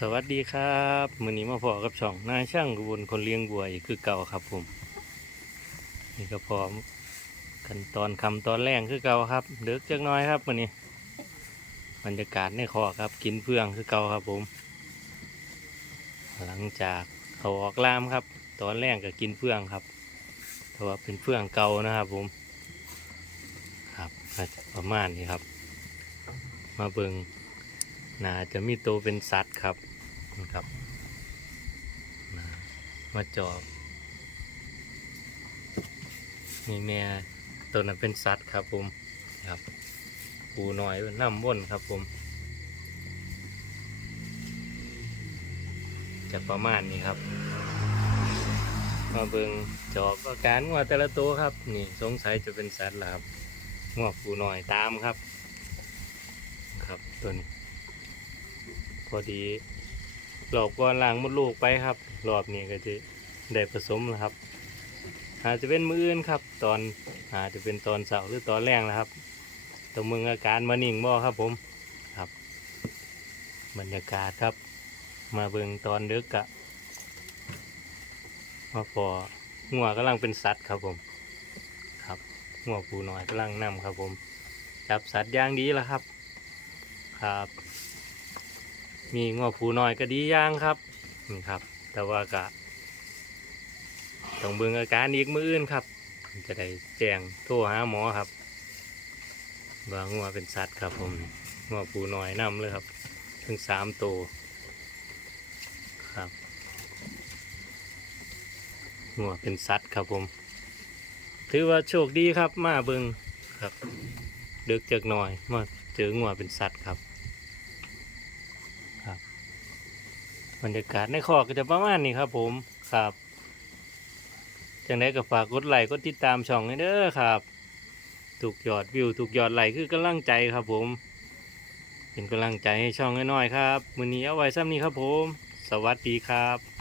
สวัสดีครับมือนี้มาพอกับช่องนายช่างกบวนคนเลี้ยงบัวอีกคือเก่าครับผมนี่ก็พร้อมกันตอนคำตอนแรงคือเก่าครับ เด็กจักน้อยครับมือนี้บรรยากาศในคอครับ กินเฟืองคือเก่าครับผม หลังจากเขาออกล่ามครับ ตอนแรกก็กินเฟืองครับแต่ว่าเป็นเฟืองเก่านะครับผม ครับประมาณนี้ครับ มาเบิง น่าจะมีตัวเป็นสัตว์ครับนะครับนะมาจอบนี่แม่ตัวนั้นเป็นสัตว์ครับผมครับปูน้อยน้ำว่นครับผมจะประมาณนี้ครับ มาเบิงจอบอาการงัวแต่ละตัวครับ นี่สงสัยจะเป็นสัตว์ละครับงัวปูน้อยตามครับ ครับตัวนี้ อดีหลอบก่อนล้างมดลูกไปครับ รอบนี้ก็จะได้ผสมแล้วครับ อาจจะเป็นมืออื่นครับ ตอนอาจจะเป็นตอนเสาร์หรือตอนแรงนะครับตัวมึงอาการมานิ่งบ่ครับผมครับ บรรยากาศครับ มาเบิงตอนเดึกอะมาพองัวกำลังเป็นสัตว์ครับผม ครับงัวปูน้อยกำลังนำครับผม จับสัตว์ย่างดีแล้วครับ ครับ มีงอผูน้อยก็ดีอย่างครับนี่ครับ แต่ว่ากะต้องเบิ่งอาการอีกมืออื่นครับ จะได้แจ้งโทรหาหมอครับว่างัวเป็นสัตว์ครับผมงัวผูน้อยนํเลยครับถึงสามตัวครับงัวเป็นสัตว์ครับผม ถือว่าโชคดีครับมาเบิ่งครับเดึกจากหน่อยมาเจองัวเป็นสัตว์ครับ บรรยากาศในคอกก็จะประมาณนี้ครับผมครับจังไดก็ฝากกดไลค์กดติดตามช่องให้เด้อครับถูกยอดวิวถูกยอดไลค์คือกำลังใจครับผม เป็นกำลังใจให้ช่องน้อยๆครับมื้อนี้เอาไว้ซ้ำนี้ครับผม สวัสดีครับ